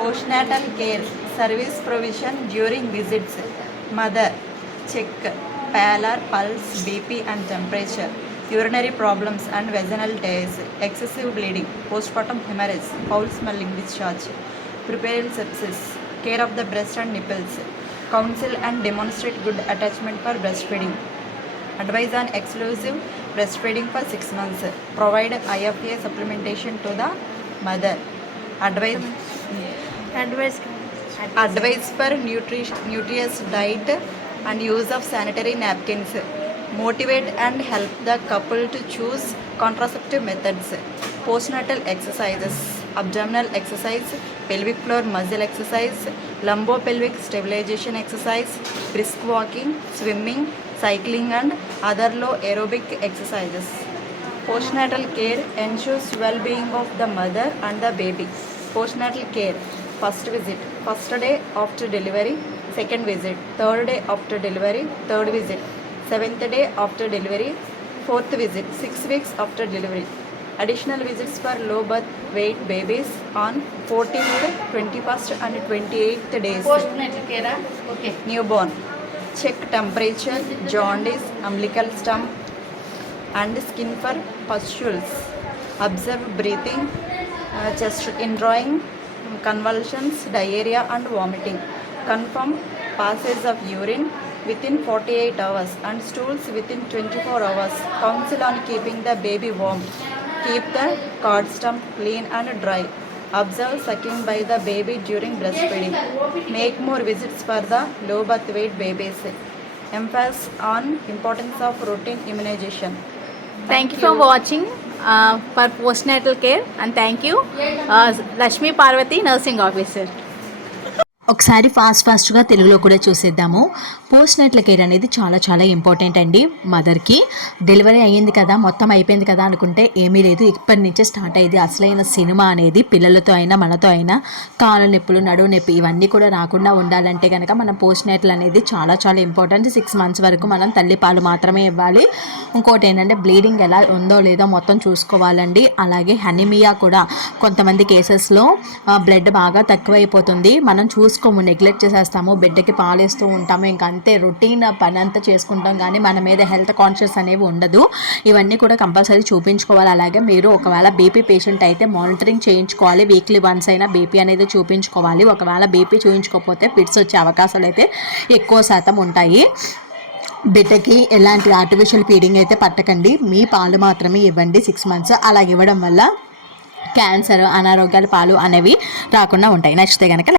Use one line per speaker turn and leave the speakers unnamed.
postnatal care service provision during visits mother check pallor pulse bp and temperature urinary problems and vaginal tears excessive bleeding postpartum hemorrhage foul smelling discharge prepared sepsis care of the breast and nipples counsel and demonstrate good attachment for breastfeeding advise on exclusive breastfeeding for 6 months provide IFA supplementation to the mother advise
advise
advise for nutrish nutritious diet and use of sanitary napkins motivate and help the couple to choose contraceptive methods postnatal exercises abdominal exercise pelvic floor muscle exercise lumbo pelvic stabilisation exercise brisk walking, swimming, cycling and other low aerobic exercises. Postnatal care ensures well-being of the mother and the baby. Postnatal care first visit. First day after delivery second visit. Third day after delivery third visit. Seventh day after delivery fourth visit. Six weeks after delivery. Additional visits for low birth weight babies on fourteenth twenty first and
twenty eighth days.
Newborn check temperature jaundice umbilical stump and skin for pustules. Observe breathing chest indrawing convulsions diarrhea and vomiting. Confirm passage of urine within 48 hours and stools within 24 hours. Counsel on keeping the baby warm. Keep the cord stump clean and dry. Observe sucking by the baby during breastfeeding. Make more visits for the low birth weight babies. Emphasis on importance of routine immunization
thank you for watching uh, for postnatal care and thank you uh, Lashmi Parvati nursing officer.
ఒకసారి fast ఫాస్ట్గా తెలుగులో కూడా చూసేద్దాము. Post నెట్ల care అనేది చాలా చాలా important అండి మదర్కి. డెలివరీ అయ్యింది కదా మొత్తం అయిపోయింది కదా అనుకుంటే ఏమీ లేదు. ఇప్పటి నుంచే స్టార్ట్ అయ్యేది. అసలైన సినిమా అనేది పిల్లలతో అయినా మనతో అయినా కాళ్ళ నొప్పులు నడువు నొప్పి ఇవన్నీ కూడా రాకుండా ఉండాలంటే కనుక మనం పోస్ట్ నెట్లు అనేది చాలా చాలా ఇంపార్టెంట్ సిక్స్ మంత్స్ వరకు మనం తల్లి పాలు మాత్రమే ఇవ్వాలి. ఇంకోటి ఏంటంటే బ్లీడింగ్ ఎలా ఉందో లేదో మొత్తం చూసుకోవాలండి. అలాగే హెనిమియా కూడా కొంతమంది కేసెస్లో బ్లడ్ బాగా తక్కువైపోతుంది. మనం చూసుకోము నెగ్లెక్ట్ చేసేస్తాము బిడ్డకి పాలేస్తూ ఉంటాము ఇంకా అంతే రొటీన్ పని అంతా చేసుకుంటాం. కానీ మన మీద హెల్త్ కాన్షియస్ అనేవి ఉండదు. ఇవన్నీ కూడా కంపల్సరీ చూపించుకోవాలి. అలాగే మీరు ఒకవేళ బీపీ పేషెంట్ అయితే మానిటరింగ్ చేయించుకోవాలి. వీక్లీ వన్స్ అయినా బీపీ అనేది చూపించుకోవాలి. ఒకవేళ బీపీ చూపించుకోకపోతే ఫిట్స్ వచ్చే అవకాశాలు అయితే ఎక్కువ శాతం ఉంటాయి. బిడ్డకి ఎలాంటి ఆర్టిఫిషియల్ ఫీడింగ్ అయితే పట్టకండి. మీ పాలు మాత్రమే ఇవ్వండి సిక్స్ మంత్స్ అలా ఇవ్వడం వల్ల క్యాన్సర్ అనారోగ్యాల పాలు అనేవి రాకుండా ఉంటాయి. నచ్చితే కనుక